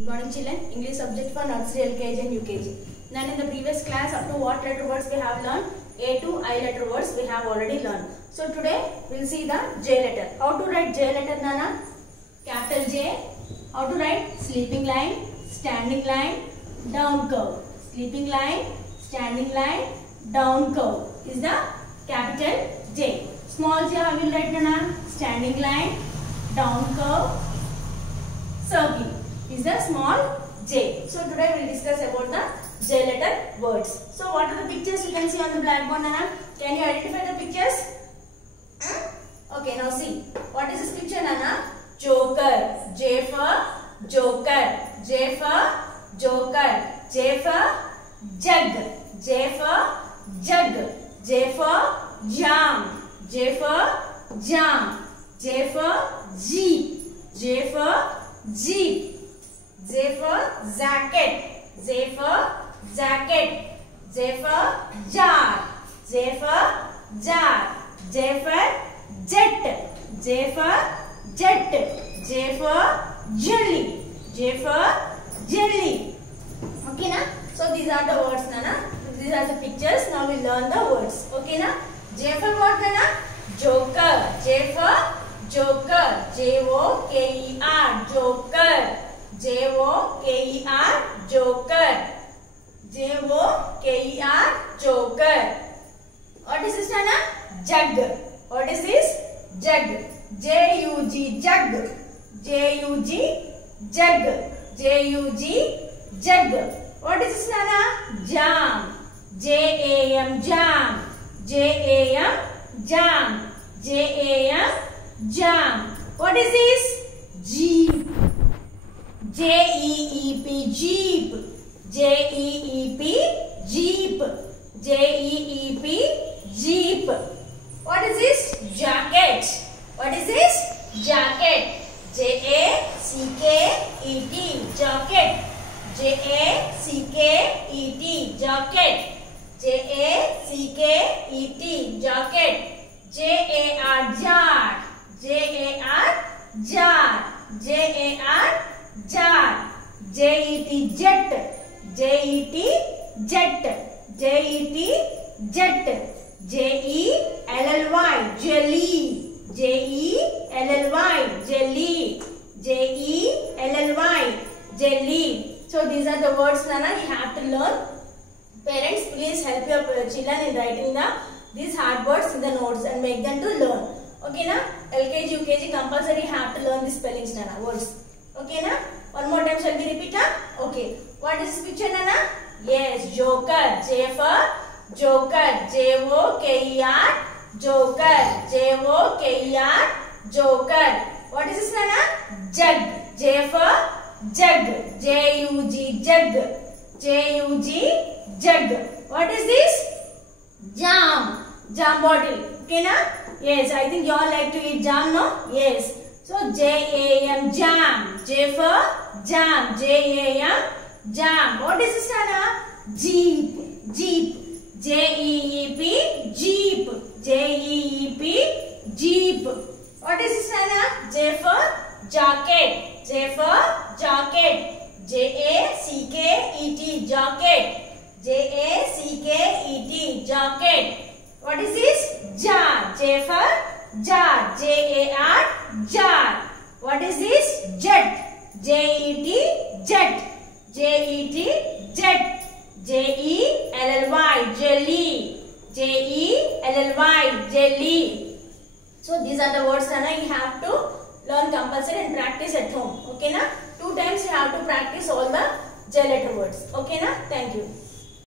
Good morning children. English subject for nursery, LKG and UKG. Then in the previous class up to what letter words we have learned? A to I letter words we have already learned. So today we will see the J letter. How to write J letter, Nana? Capital J. How to write? Sleeping line, standing line, down curve. Sleeping line, standing line, down curve is the capital J. Small j how will write, Nana? Standing line, down curve, circle is the small j. So today we will discuss about the J letter words. So what are the pictures you can see on the blackboard, Nana? Can you identify the pictures? Okay, now see. What is this picture, Nana? Joker. J for joker. J for joker. J for jug. J for jug. J for jam. J for jam. J for jeep. J for jeep. J for jacket. J for jacket. J for jar. J for jar. J for jet. J for jet. J for jelly. J for jelly. Okay na? So these are the words, Nana. These are the pictures. Now we learn the words. Okay na? J for what, Nana? Joker. J for joker. J-O-K-E-R. Joker. J-O-K-E-R. Joker. J-O-K-E-R. Joker. What is this, Nana? Jug. What is this? Jug. J-U-G. Jug. J-U-G. Jug. J-U-G. Jug. What is this, Nana? Jam. J-A-M. Jam. J-A-M. Jam. J-A-M. Jam. What is this? Jeep. J-E-E-P. Jeep. J-E-E-P. Jeep. J-E-E-P. Jeep. What is this? Jacket. What is this? Jacket. J-A-C-K-E-T. Jacket. J-A-C-K-E-T. Jacket. J-A-C-K-E-T. Jacket. J-A-R. Jar. J-A-R. Jar. J-A-R. Jar. J-E-T. Jet. J-E-T. Jet. J-E-T. Jet. J-E-L-L-Y. Jelly. J-E-L-L-Y. Jelly. J-E-L-L-Y. Jelly. So these are the words, Nana, you have to learn. Parents, please help your children in writing these hard words in the notes and make them to learn. Okay na? LKG, UKG compulsory have to learn the spellings, Nana, words. Okay na? One more time shall we repeat? Okay. What is this picture, Nana? Yes, Joker. J for Joker. J-O-K-E-R. Joker. J-O-K-E-R. Joker. What is this, Nana? Jug. J for jug. J-U-G. Jug. J-U-G. Jug. What is this? Jam. Jam bottle. Okay na? Yes, I think you all like to eat jam, no? Yes. So J-A-M. Jam. J for jam. J-A-M. Jam. What is this, Nana? Jeep. Jeep. J-E-E-P. Jeep. J-E-E-P. Jeep. What is this, Nana? J for jacket. J for jacket. J-A-C-K-E-T. Jacket. J-A-C-K-E-T. Jacket. What is this? Jar. J for jar. J-A-R. Jar. What is this? Jet. J-E-T. Jet. J-E-T. Jet. J-E-L-L-Y. Jelly. J-E-L-L-Y. Jelly. So these are the words, Nana, you have to learn compulsory and practice at home. Okay na? 2 times you have to practice all the J letter words. Okay na? Thank you.